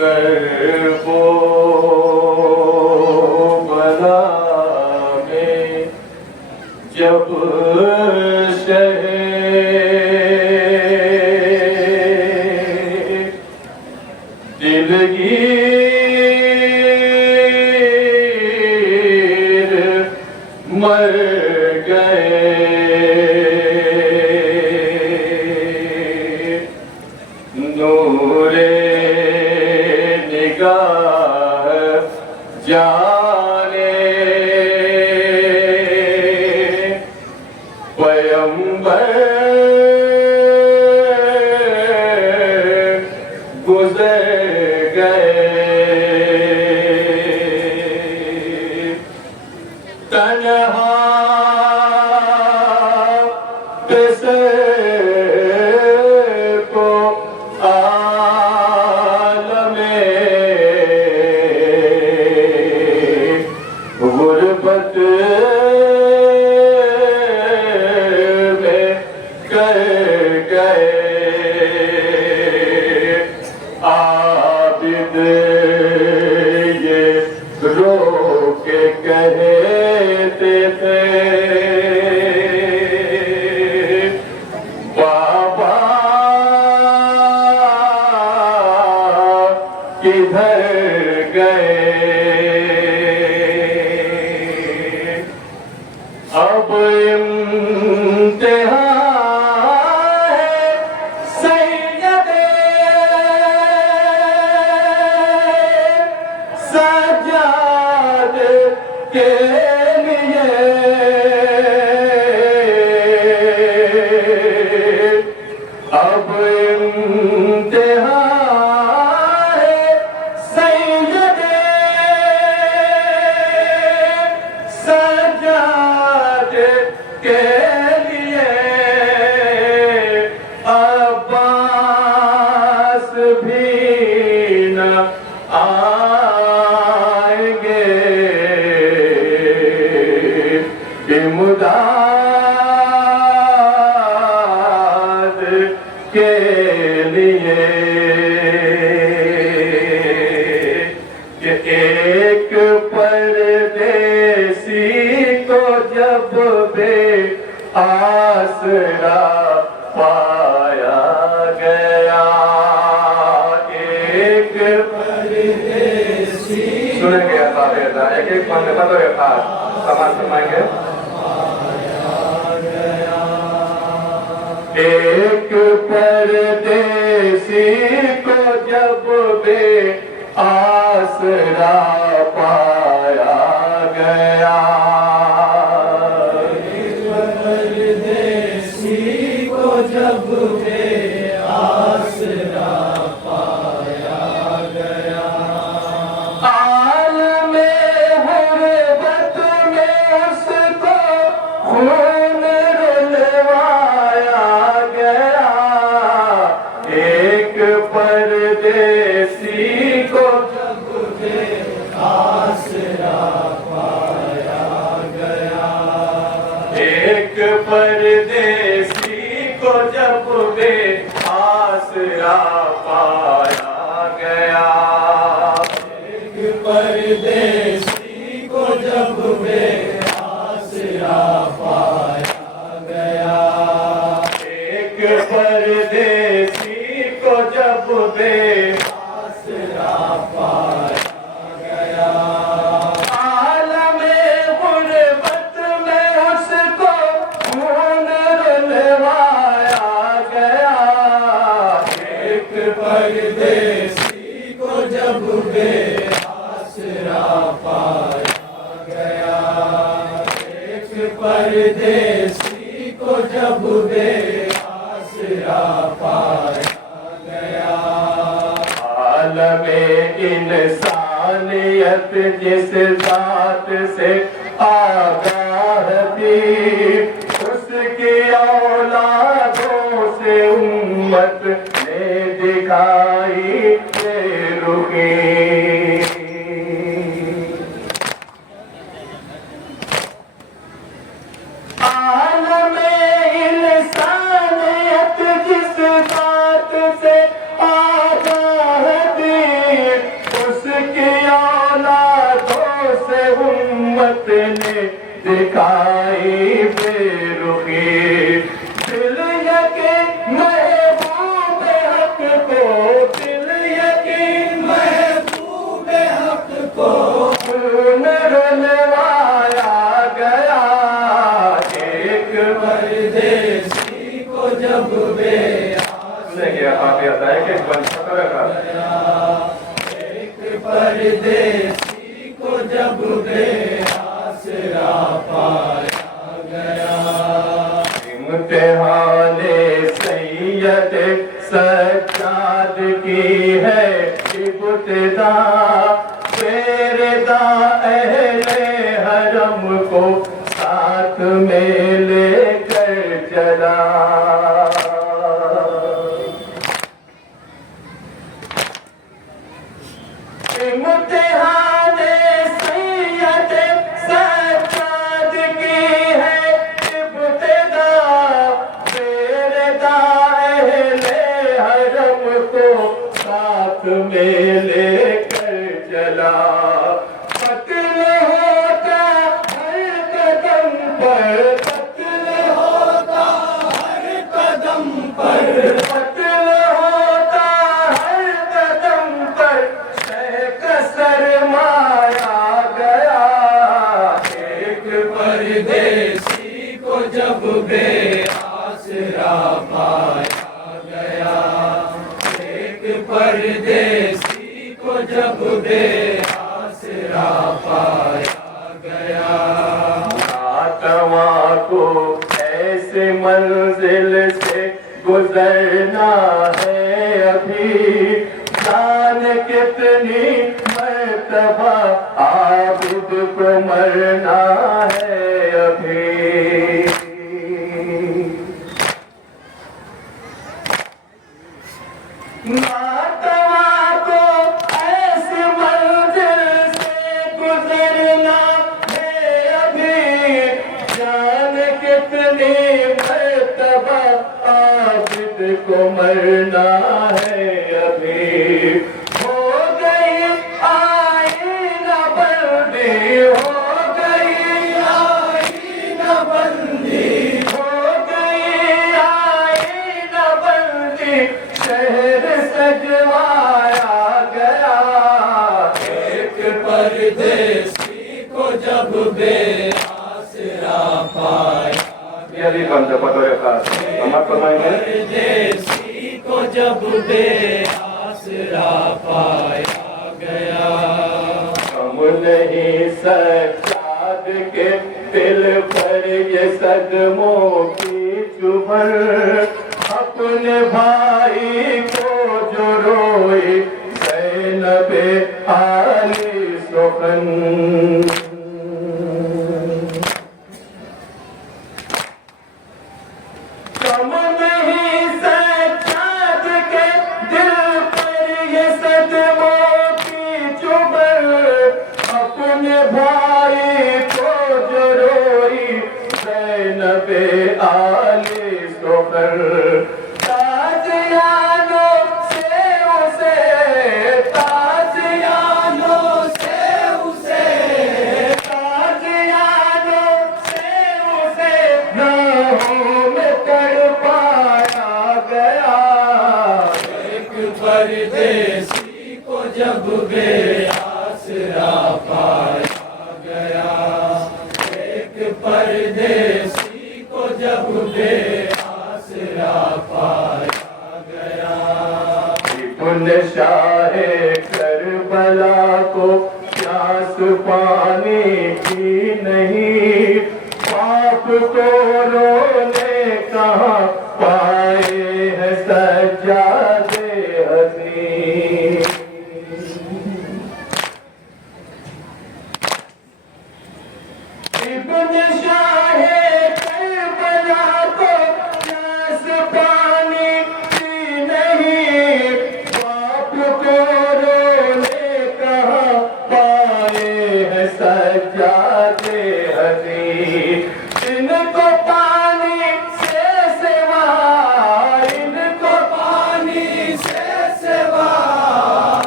کرب و بلا میں جب شہ دلگیر مر گئے نور نگاہ جانے پیمبر گزر گئے تنہا غربت میں کر گئے عابد یہ رو کے کہتے تھے بابا کدھر گئے اب امتحان ہے سید سجاد کے لیے اب امتحان ہے سید سجاد کے لیے عباس بھی نہ آئیں گے امداد کے لیے کہ ایک پردیسی کو جب بے آسرا پایا گیا ایک پردیسی سنیں گے ایک ایک پڑھنے کا تو ایک سامان فرمائیں گے ایک پردیسی کو جب بے آسرا پایا گیا ایک پردیسی کو جب بے آسرا پایا گیا عالم غربت میں اس کو خون رلوایا گیا ایک پردیسی کو جب بے آسرا پایا گیا ایک پردیسی کو جب بے آسرا پایا گیا ایک پردیسی کو جب بے آسرا پایا گیا ایک پردیسی کو جب بے آسرا پایا گیا عالم غربت میں اس کو خون رلوایا گیا ایک پردیسی کو جب بے آسرا پایا گیا ایک پردیسی کو جب بے آسرا پایا گیا عالم انسانیت جس ذات سے آگاہ تھی اس کی اولادوں سے امت نے دکھائی بے رخی عالم انسانیت جس ذات سے آگاہ تھی دکھائی بے رخی دل یقین محبوب حق کو دل یقین محبوب حق کو خون رلوایا گیا ایک پردیسی کو جب بے ایک بند پتہ رکھا ایک پردیسی کو جب بے آسرا پایا گیا امتحان سید سجاد کی ہے ابتدا رضا اہل حرم کو ساتھ میں لے کر چلا امتحان سید سجاد کی ہے ابتدا رضا اہل حرم کو ساتھ میں لے کر چلا قتل ہوتا ہر قدم پر قتل ہوتا ہر قدم پر قتل ہوتا ہر قدم پر سرمایا گیا ایک پردیسی کو جب بے آسرا پایا گیا ایک پردیسی کو جب بے آسرا پایا گیا ناتواں کو ایسے منزل سے گزرنا ہے ابھی جان کتنی مرتبہ عابد کو مرنا ہے ابھی ناتواں کو ایسی منزل سے گزرنا ہے ابھی جان کتنی مرتبہ عابد کو مرنا ہے ابھی ہو گئی آئینہ بندی ہو گئی آئینہ بندی ہو گئی آئینہ بندی شہر سجوایا گیا ایک پردیسی کو جب بے آسرا پایا یہ علی بند پتہ رکھا سماعت فرمائیں گے پردیسی کو جب بے آسرا پایا گیا ہم نہیں سجاد کے دل پر یہ صدموں کی چبھن اپنے بھائی کو جو روئی زینب علی سخن کم نہیں سجاد کے دل پر یہ صدموں کی چبھن اپنے بھائی کو جو روئی زینب علی سخن تازیانوں سے اسے تازیانوں سے اسے تازیانوں سے اسے ناہوں میں تڑپایا گیا ایک پردیسی کو جب بے آسرا پایا گیا ایک پردیسی کو جب بے آسرا پایا گیا ابن شاہ کربلا کو پیاس پانی کی نہیں باپ کو رونے کہاں پائے ہے سجاد حسین ابن شاہ کربلا کو پیاس پانی کی نہیں باپ کو رونے کہاں پائے ہے سجاد حسین ان کو پانی سے سوا ان کو پانی سے سوا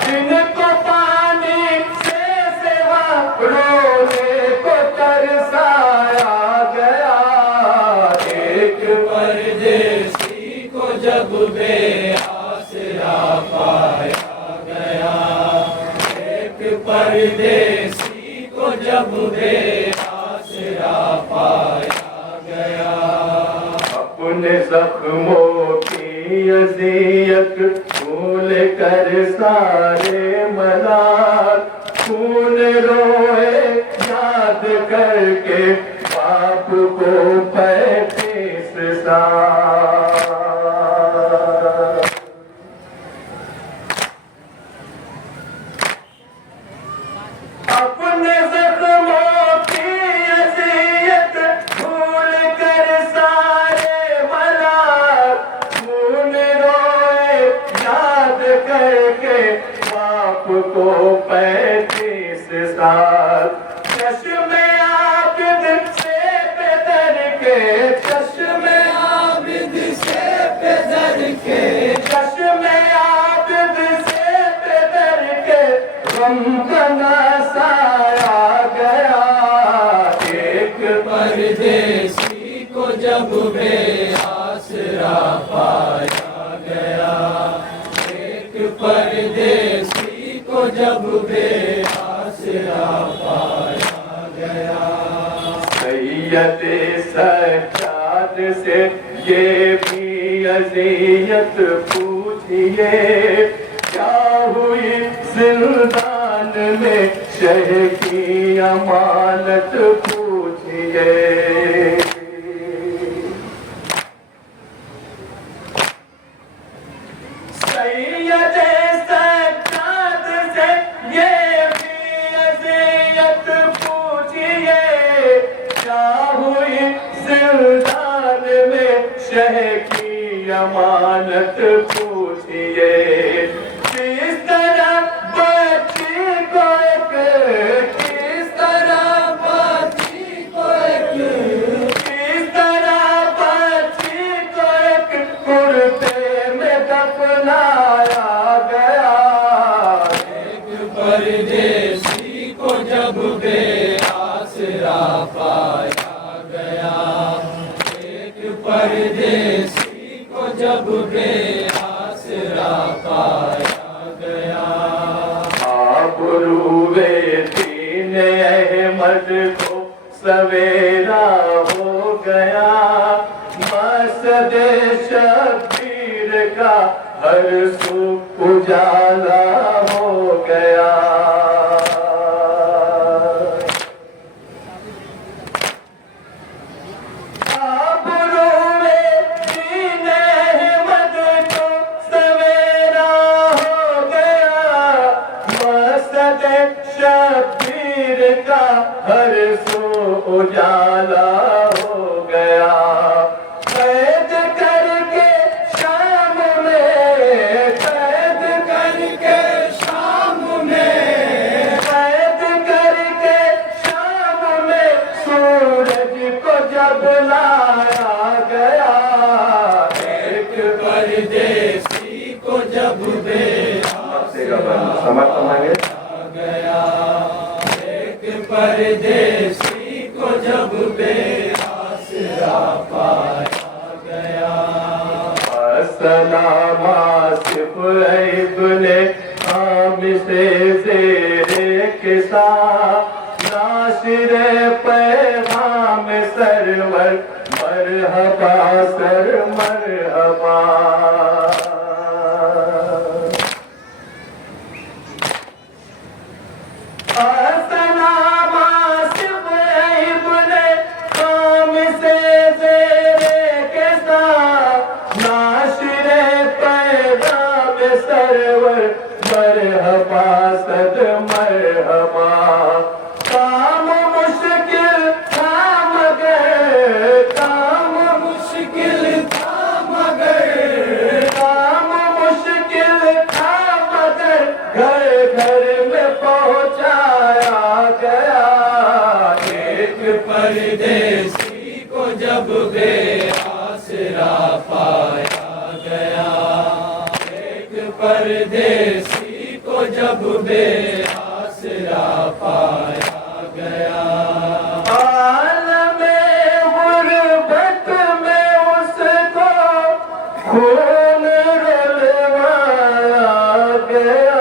ان کو پانی سے سوا رونے کو ترسایا پردیسی کو جب بے آسرا پایا گیا، اپنے زخموں کی اذیت بھول کر سارے ملال خون روئے یاد کر کے باپ کو 35 سال۔ اپنے زخموں کی اذیت بھول کر سارے ملال خون روئے یاد کر کے باپ کو 35 سال۔ چشم عابد سے بدر کے، چشم عابد سے بدر کے، چشم عابد سے بدر کے غم کا نسایا گیا، ایک پردیسی کو جب بے آسرا پایا گیا، ایک پردیسی کو جب بے آسرا پایا گیا۔ سید سجاد سے یہ بھی اذیت پوچھئے، کیا ہوئی زندان میں شہ کی امانت پوچھئے۔ سید سجاد سے یہ بھی اذیت پوچھئے، کیا ہوئی زندان میں شہ کی امانت پوچھئے۔ کس طرح بچی کو کس طرح بچی کو ایک، کس طرح بچی کو ایک کرتے میں دفنایا گیا، ایک پردیسی کو جب بے آسرا پایا گیا، ایک پردیسی کو جب بے آسرا پایا گیا۔ آبروئے دین احمد کو سویرا ہو گیا، مسجد شبیر کا ہر سو اجالا ہو گیا۔ آبروئے دین احمد کو سویرا ہو گیا، مسجد شبیر کا ہر سو اجالا ہو گیا۔ قید کر کے شام میں، قید کر کے شام میں، قید کر کے شام میں سورج کو جب لایا گیا، ایک پردیسی کو جب بے آسرا گیا، ایک پردیسی کو جب بے آسرا پایا گیا۔ السلام آصف ابن حامد زیر کسا، ناشر پیغام سرور مرحبا سر مرحبا۔ السلام آصف ابن حامد زیر کسا، ناشر پیغام سرور مرحبا صد مرحبا۔ کام مشکل تھا مگر، کام مشکل تھا مگر، کام مشکل تھا مگر گھر گھر میں پہنچایا گیا، ایک پردیسی کو جب بے آسرا پایا گیا، ایک پردیسی کو جب بے آسرا پایا گیا۔ عالم غربت میں اس کو خون رلوایا گیا،